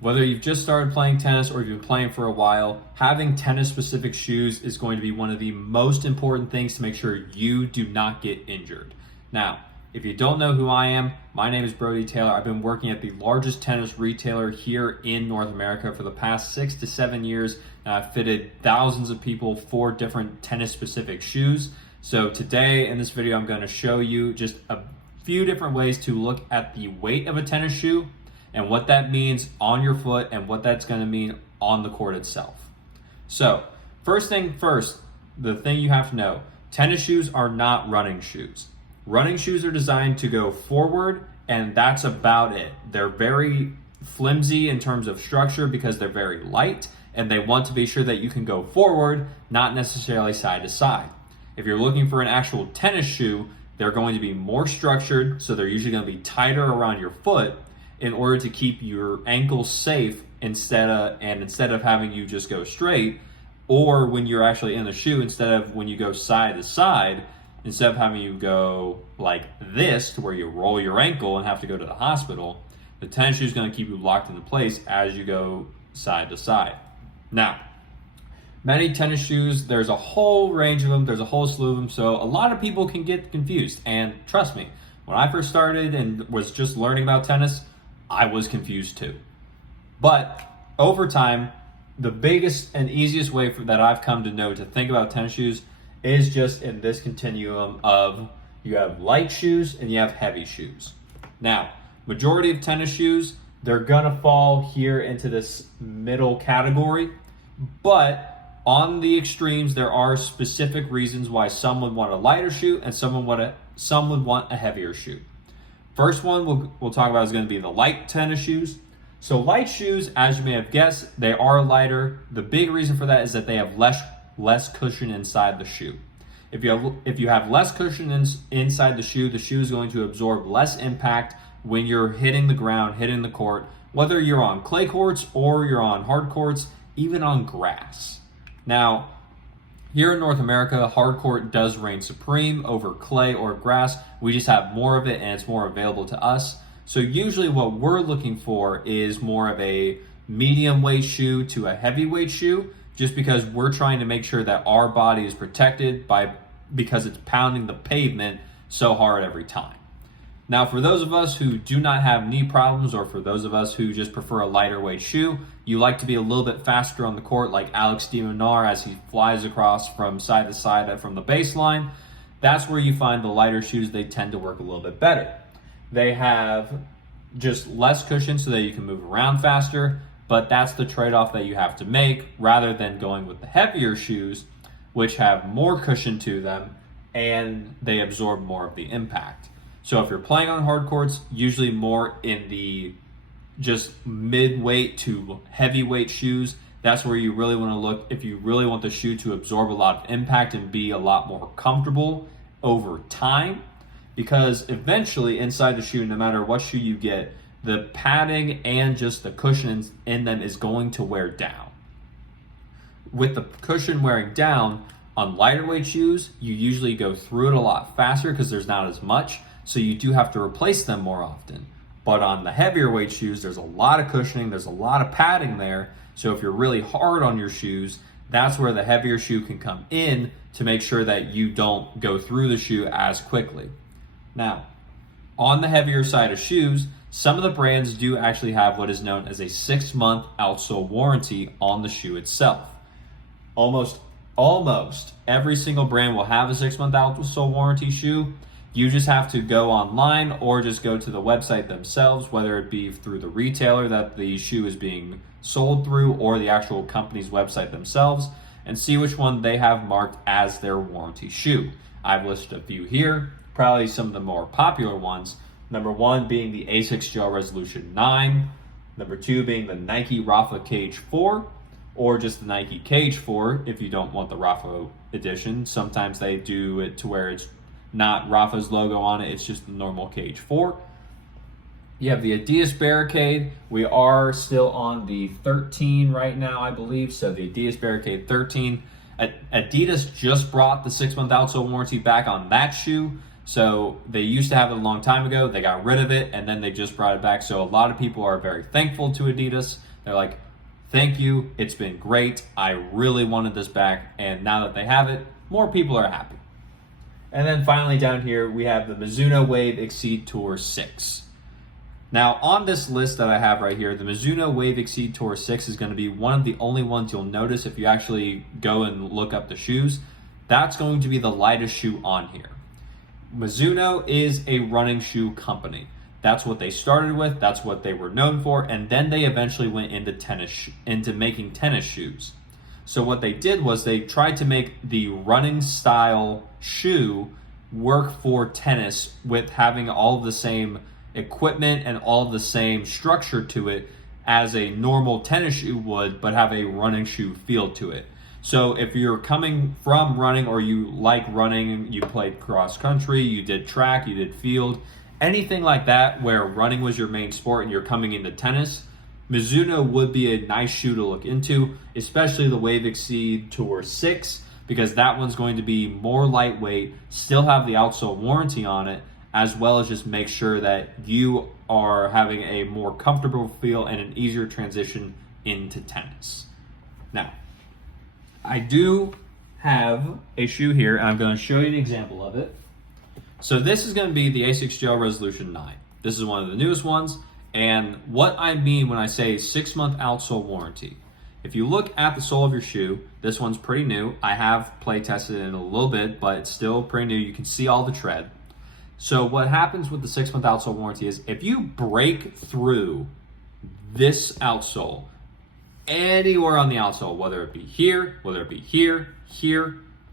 Whether you've just started playing tennis or you've been playing for a while, having tennis-specific shoes is going to be one of the most important things to make sure you do not get injured. Now, if you don't know who I am, my name is Brody Taylor. I've been working at the largest tennis retailer here in North America for the past 6 to 7 years, and I've fitted thousands of people for different tennis-specific shoes. So today in this video, I'm going to show you just a few different ways to look at the weight of a tennis shoe and what that means on your foot and what that's going to mean on the court itself. So first thing first, the thing you have to know, tennis shoes are not running shoes. Running shoes are designed to go forward, and that's about it. They're very flimsy in terms of structure because they're very light, and they want to be sure that you can go forward, not necessarily side to side. If you're looking for an actual tennis shoe, they're going to be more structured, so they're usually going to be tighter around your foot in order to keep your ankles safe instead of having you just go straight, or when you're actually in the shoe, instead of when you go side to side, instead of having you go like this to where you roll your ankle and have to go to the hospital, the tennis shoe is going to keep you locked into place as you go side to side. Now, many tennis shoes, there's a whole range of them, there's a whole slew of them, so a lot of people can get confused. And trust me, when I first started and was just learning about tennis, I was confused too. But over time, the biggest and easiest way that I've come to know to think about tennis shoes is just in this continuum of you have light shoes and you have heavy shoes. Now, majority of tennis shoes, they're gonna fall here into this middle category, but on the extremes, there are specific reasons why some would want a lighter shoe and some would want a heavier shoe. First one we'll talk about is going to be the light tennis shoes. So light shoes, as you may have guessed, they are lighter. The big reason for that is that they have less cushion inside the shoe. If you have less cushion inside the shoe is going to absorb less impact when you're hitting the ground, hitting the court, whether you're on clay courts or you're on hard courts, even on grass. Now, here in North America, hard court does reign supreme over clay or grass. We just have more of it and it's more available to us. So usually what we're looking for is more of a medium weight shoe to a heavyweight shoe, just because we're trying to make sure that our body is protected because it's pounding the pavement so hard every time. Now, for those of us who do not have knee problems, or for those of us who just prefer a lighter weight shoe, you like to be a little bit faster on the court, like Alex de Minaur as he flies across from side to side from the baseline, that's where you find the lighter shoes. They tend to work a little bit better. They have just less cushion so that you can move around faster, but that's the trade-off that you have to make rather than going with the heavier shoes, which have more cushion to them and they absorb more of the impact. So if you're playing on hard courts, usually more in the just mid-weight to heavyweight shoes, that's where you really want to look if you really want the shoe to absorb a lot of impact and be a lot more comfortable over time. Because eventually inside the shoe, no matter what shoe you get, the padding and just the cushions in them is going to wear down. With the cushion wearing down, on lighter weight shoes, you usually go through it a lot faster because there's not as much. So you do have to replace them more often. But on the heavier weight shoes, there's a lot of cushioning, there's a lot of padding there. So if you're really hard on your shoes, that's where the heavier shoe can come in to make sure that you don't go through the shoe as quickly. Now, on the heavier side of shoes, some of the brands do actually have what is known as a 6-month outsole warranty on the shoe itself. Almost every single brand will have a 6-month outsole warranty shoe. You just have to go online or just go to the website themselves, whether it be through the retailer that the shoe is being sold through or the actual company's website themselves, and see which one they have marked as their warranty shoe. I've listed a few here, probably some of the more popular ones. Number 1 being the ASICS Gel Resolution 9. Number 2 being the Nike Rafa Cage 4, or just the Nike Cage 4 if you don't want the Rafa edition. Sometimes they do it to where it's not Rafa's logo on it, it's just the normal Cage 4. You have the Adidas Barricade. We are still on the 13 right now, I believe. So the Adidas Barricade 13. Adidas just brought the 6-month outsole warranty back on that shoe. So they used to have it a long time ago. They got rid of it and then they just brought it back. So a lot of people are very thankful to Adidas. They're like, thank you. It's been great. I really wanted this back. And now that they have it, more people are happy. And then finally down here, we have the Mizuno Wave Exceed Tour 6. Now on this list that I have right here, the Mizuno Wave Exceed Tour 6 is going to be one of the only ones you'll notice if you actually go and look up the shoes. That's going to be the lightest shoe on here. Mizuno is a running shoe company. That's what they started with. That's what they were known for. And then they eventually went into making tennis shoes. So what they did was they tried to make the running style shoe work for tennis with having all of the same equipment and all of the same structure to it as a normal tennis shoe would, but have a running shoe feel to it. So if you're coming from running or you like running, you played cross country, you did track, you did field, anything like that where running was your main sport and you're coming into tennis, Mizuno would be a nice shoe to look into, especially the Wave Exceed Tour 6, because that one's going to be more lightweight, still have the outsole warranty on it, as well as just make sure that you are having a more comfortable feel and an easier transition into tennis. Now, I do have a shoe here, and I'm going to show you an example of it. So this is going to be the Asics Gel Resolution 9. This is one of the newest ones, and what I mean when I say 6-month outsole warranty. If you look at the sole of your shoe, this one's pretty new. I have play tested it in a little bit, but it's still pretty new. You can see all the tread. So what happens with the 6-month outsole warranty is if you break through this outsole anywhere on the outsole, whether it be here, whether it be here,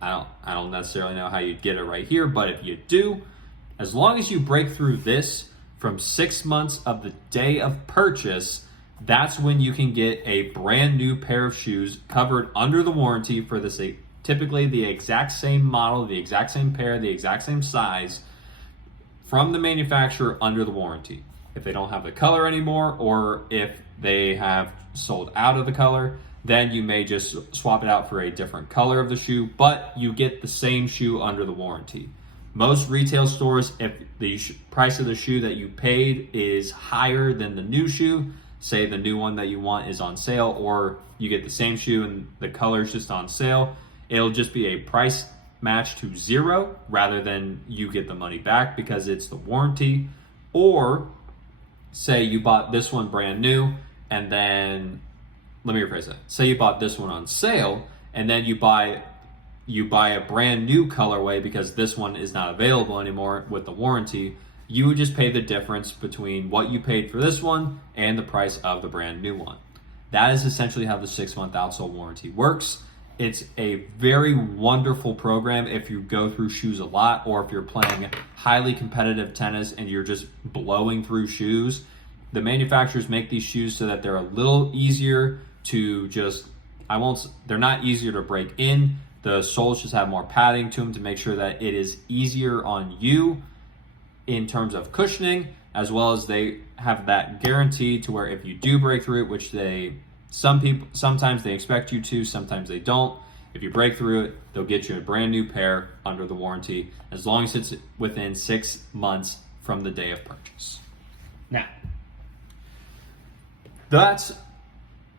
I don't necessarily know how you'd get it right here, but if you do, as long as you break through this from 6 months of the day of purchase, that's when you can get a brand new pair of shoes covered under the warranty for this, typically the exact same model, the exact same pair, the exact same size from the manufacturer under the warranty. If they don't have the color anymore, or if they have sold out of the color, then you may just swap it out for a different color of the shoe, but you get the same shoe under the warranty. Most retail stores, if the price of the shoe that you paid is higher than the new shoe, say the new one that you want is on sale, or you get the same shoe and the color is just on sale, it'll just be a price match to zero rather than you get the money back because it's the warranty. Or say you bought this one brand new and then, let me rephrase that. Say you bought this one on sale and then you buy a brand new colorway because this one is not available anymore with the warranty. You would just pay the difference between what you paid for this one and the price of the brand new one. That is essentially how the 6-month outsole warranty works. It's a very wonderful program if you go through shoes a lot, or if you're playing highly competitive tennis and you're just blowing through shoes. The manufacturers make these shoes so that they're a little easier to they're not easier to break in. The soles just have more padding to them to make sure that it is easier on you in terms of cushioning, as well as they have that guarantee to where if you do break through it, which sometimes they expect you to, sometimes they don't. If you break through it, they'll get you a brand new pair under the warranty, as long as it's within 6 months from the day of purchase. Now, that's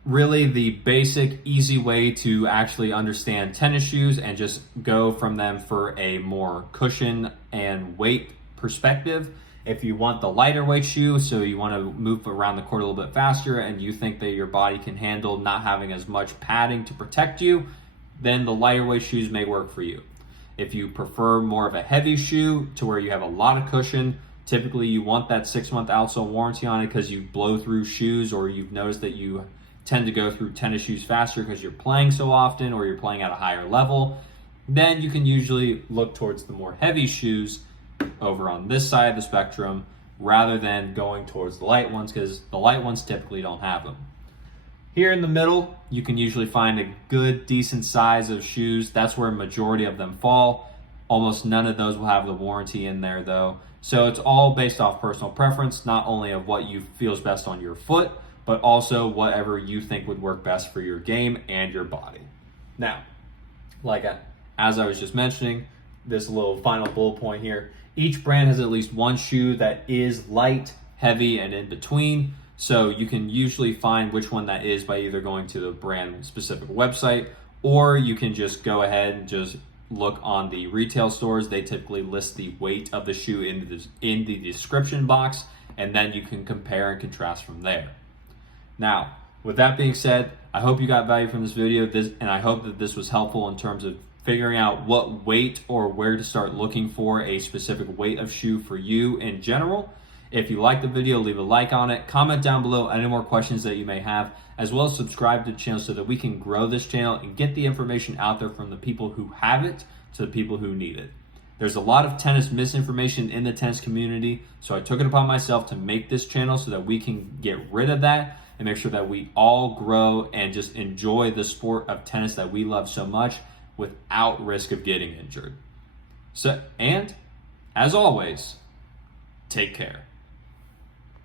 really the basic, easy way to actually understand tennis shoes and just go from them for a more cushion and weight perspective. If you want the lighter weight shoe, so you want to move around the court a little bit faster and you think that your body can handle not having as much padding to protect you, then the lighter weight shoes may work for you. If you prefer more of a heavy shoe to where you have a lot of cushion, typically you want that 6-month outsole warranty on it because you blow through shoes, or you've noticed that you tend to go through tennis shoes faster because you're playing so often or you're playing at a higher level, then you can usually look towards the more heavy shoes over on this side of the spectrum rather than going towards the light ones, because the light ones typically don't have them. Here in the middle, you can usually find a good, decent size of shoes. That's where a majority of them fall. Almost none of those will have the warranty in there though. So it's all based off personal preference, not only of what you feels best on your foot, but also whatever you think would work best for your game and your body. Now, as I was just mentioning, this little final bullet point here, Each brand has at least one shoe that is light, heavy, and in between. So you can usually find which one that is by either going to the brand specific website, or you can just go ahead and just look on the retail stores. They typically list the weight of the shoe in the description box, and then you can compare and contrast from there. Now, with that being said, I hope you got value from this video, and I hope that this was helpful in terms of figuring out what weight or where to start looking for a specific weight of shoe for you in general. If you like the video, leave a like on it, comment down below any more questions that you may have, as well as subscribe to the channel so that we can grow this channel and get the information out there from the people who have it to the people who need it. There's a lot of tennis misinformation in the tennis community, so I took it upon myself to make this channel so that we can get rid of that and make sure that we all grow and just enjoy the sport of tennis that we love so much without risk of getting injured. So, and as always, take care.